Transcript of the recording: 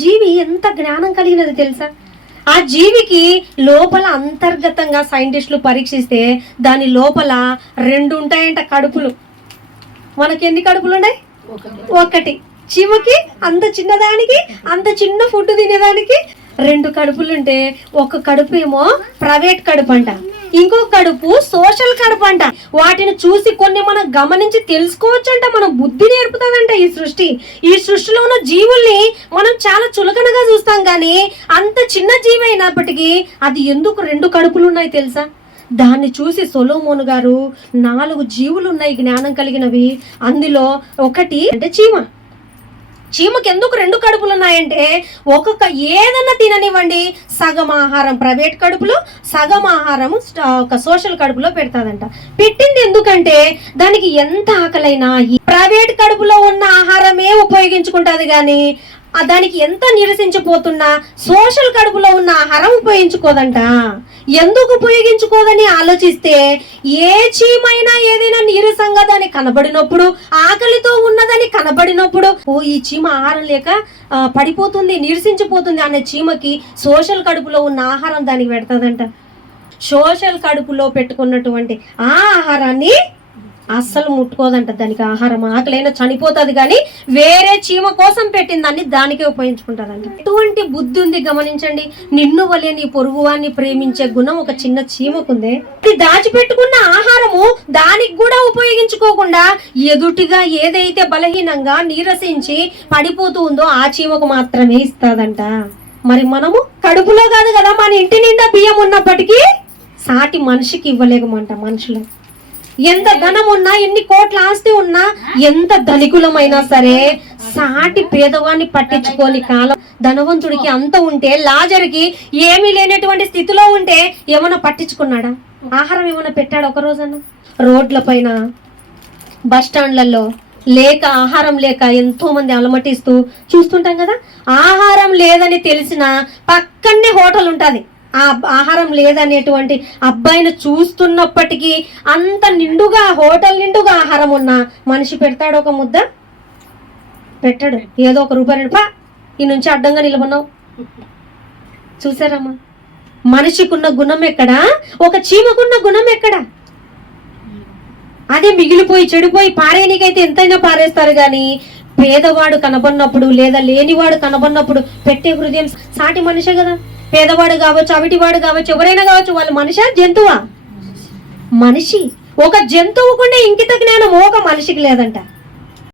జీవి ఎంత జ్ఞానం కలిగినది తెలుసా? ఆ జీవికి లోపల అంతర్గతంగా సైంటిస్టులు పరీక్షిస్తే దాని లోపల 2 ఉంటాయంట కడుపులు. మనకి ఎన్ని కడుపులు ఉన్నాయి? ఒకటి. చీమకి అంత చిన్నదానికి, అంత చిన్న ఫుడ్ తినేదానికి 2 కడుపులుంటే, ఒక కడుపు ఏమో ప్రైవేట్ కడుపు అంట, ఇంకొక కడుపు సోషల్ కడుపు అంట. వాటిని చూసి కొన్ని మనం గమనించి తెలుసుకోవచ్చంట. మనం బుద్ధి నేర్పుతుందంట ఈ సృష్టిలో ఉన్న జీవుల్ని మనం చాలా చులకనగా చూస్తాం, కానీ అంత చిన్న జీవి అయినప్పటికీ అది ఎందుకు 2 కడుపులు ఉన్నాయి తెలుసా? దాన్ని చూసి సొలొమోను గారు 4 జీవులు ఉన్నాయి జ్ఞానం కలిగినవి. అందులో ఒకటి అంటే చీమకి ఎందుకు 2 కడుపులు ఉన్నాయంటే, ఒక్కొక్క ఏదన్నా తిననివ్వండి, సగం ఆహారం ప్రైవేట్ కడుపులో, సగం ఆహారం ఒక సోషల్ కడుపులో పెడతాదంట. పెట్టింది ఎందుకంటే దానికి ఎంత ఆకలైనా ప్రైవేట్ కడుపులో ఉన్న ఆహారమే ఉపయోగించుకుంటుంది, కానీ దానికి ఎంత నిరసించిపోతున్నా సోషల్ కడుపులో ఉన్న ఆహారం ఉపయోగించుకోదంట. ఎందుకు ఉపయోగించుకోదని ఆలోచిస్తే, ఏ చీమైనా ఏదైనా నీరసంగా దాన్ని కనబడినప్పుడు, ఆకలితో ఉన్నదని కనబడినప్పుడు, ఈ చీమ ఆహారం లేక పడిపోతుంది, నీరసించిపోతుంది అనే చీమకి సోషల్ కడుపులో ఉన్న ఆహారం దానికి పెడతాదంట. సోషల్ కడుపులో పెట్టుకున్నటువంటి ఆ ఆహారాన్ని అస్సలు ముట్టుకోదంట. దానికి ఆహారం ఆకలైనా చనిపోతుంది, కానీ వేరే చీమ కోసం పెట్టిన దాన్ని దానికే ఉపయోగించుకుంటుందంట. ఎటువంటి బుద్ధి ఉంది గమనించండి. నిన్ను వలె నీ పొరుగువాన్ని ప్రేమించే గుణం ఒక చిన్న చీమకుందే. దాచిపెట్టుకున్న ఆహారము దానికి కూడా ఉపయోగించుకోకుండా ఎదుటిగా ఏదైతే బలహీనంగా నీరసించి పడిపోతూ ఉందో ఆ చీమకు మాత్రమే ఇస్తాదంట. మరి మనము కడుపులో కాదు కదా, మన ఇంటి నిండా బియ్యం ఉన్నప్పటికీ సాటి మనిషికి ఇవ్వలేకమంట. మనుషులు ఎంత ధనం ఉన్నా, ఎన్ని కోట్ల ఆస్తి ఉన్నా, ఎంత ధనికులమైనా సరే సాటి పేదవాన్ని పట్టించుకోని కాలం ధనవంతుడికి అంత ఉంటే, లాజర్కి ఏమీ లేనటువంటి స్థితిలో ఉంటే ఏమైనా పట్టించుకున్నాడా? ఆహారం ఏమైనా పెట్టాడు ఒక రోజన్నా? రోడ్ల పైన, బస్ స్టాండ్లలో లేక ఆహారం లేక ఎంతో మంది అలమటిస్తూ చూస్తుంటాం కదా. ఆహారం లేదని తెలిసిన పక్కనే హోటల్ ఉంటుంది. ఆ ఆహారం లేదనేటువంటి అబ్బాయిని చూస్తున్నప్పటికీ అంత నిండుగా, హోటల్ నిండుగా ఆహారం ఉన్న మనిషి పెడతాడు ఒక ముద్ద? పెట్టాడు. ఏదో ఒక రూపాయి ఈ నుంచి అడ్డంగా నిలబడినావు. చూసారమ్మా, మనిషికున్న గుణం ఎక్కడా, ఒక చీమకున్న గుణం ఎక్కడా? అదే మిగిలిపోయి చెడిపోయి పారేనికైతే ఎంతైనా పారేస్తారు, కానీ పేదవాడు కనబడినప్పుడు లేదా లేనివాడు కనబడినప్పుడు పెట్టే హృదయం సాటి మనిషే కదా. పేదవాడు కావచ్చు, అవిటివాడు కావచ్చు, ఎవరైనా కావచ్చు, వాళ్ళు మనిషా జంతువా? మనిషి. ఒక జంతువుకుండే ఇంకిత జ్ఞానం ఒక మనిషికి లేదంట.